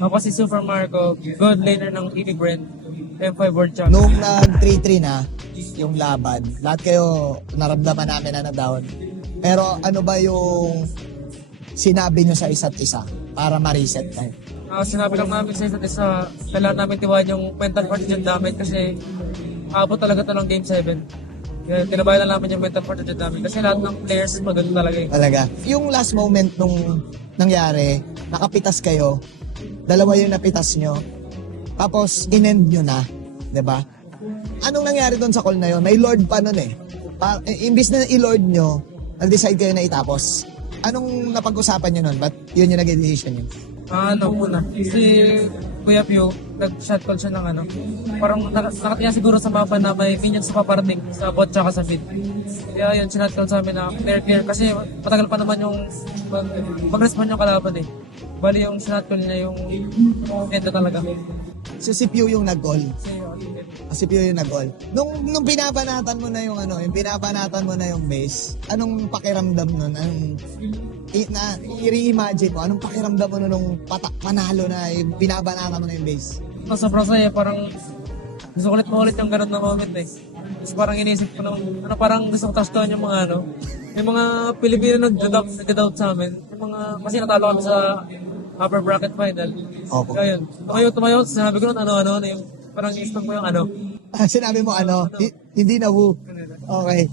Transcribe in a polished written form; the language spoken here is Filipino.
Ako si Super Marco, gold laner ng EV Brand, M5 World Champion. Nung nag 3-3 na yung laban, lahat kayo naramdaman namin na na-down. Pero ano ba yung sinabi nyo sa isa't isa para ma-reset tayo? Sinabi lang namin sa isa't isa, kailangan namin tiwain yung mental fortitude namin kasi abot talaga ito ng Game 7. Kaya tinabayan na namin yung mental fortitude namin kasi lahat ng players maganda talaga eh. Talaga. Yung last moment nung nangyari, nakapitas kayo, dalawa yung napitas nyo, tapos in-end nyo na, 'di ba? Anong nangyari doon sa call na yun? May Lord pa nun eh. Imbis na i-Lord nyo, nag-decide kayo na itapos. Anong napag-usapan nyo nun? Ba't yun yung naging decision nyo? Una, si Kuya Pio, nag-shot call siya ng parang nakatingin siguro sa mapa na may minions sa paparating sa bot tsaka sa mid. Kaya yun, sinat call sa amin na clear kasi matagal pa naman yung mag-respond yung kalaban eh. Bali yung sinat call niya yung endo talaga. So si Pew yung nag-call. Kasi, Si Pew yung nag-call. Nung binabanatan mo na yung yung binabanatan mo na yung base, anong pakiramdam nun? I-reimagine mo, anong pakiramdam mo nun nung panalo na, binabanatan mo na yung base? sobrang saya, parang gusto ko ulit maulit yung ganun na moment eh. Tapos parang inisip ko na, parang gusto ko touchdown yung mga yung mga Pilipino nag-doubt sa amin. Yung mga, kasi natalo kami sa upper bracket final. Opo. Kaya yun, tumayo, sinabi ko nun yung parang expect ko yung Sinabi mo hindi na woo. Okay.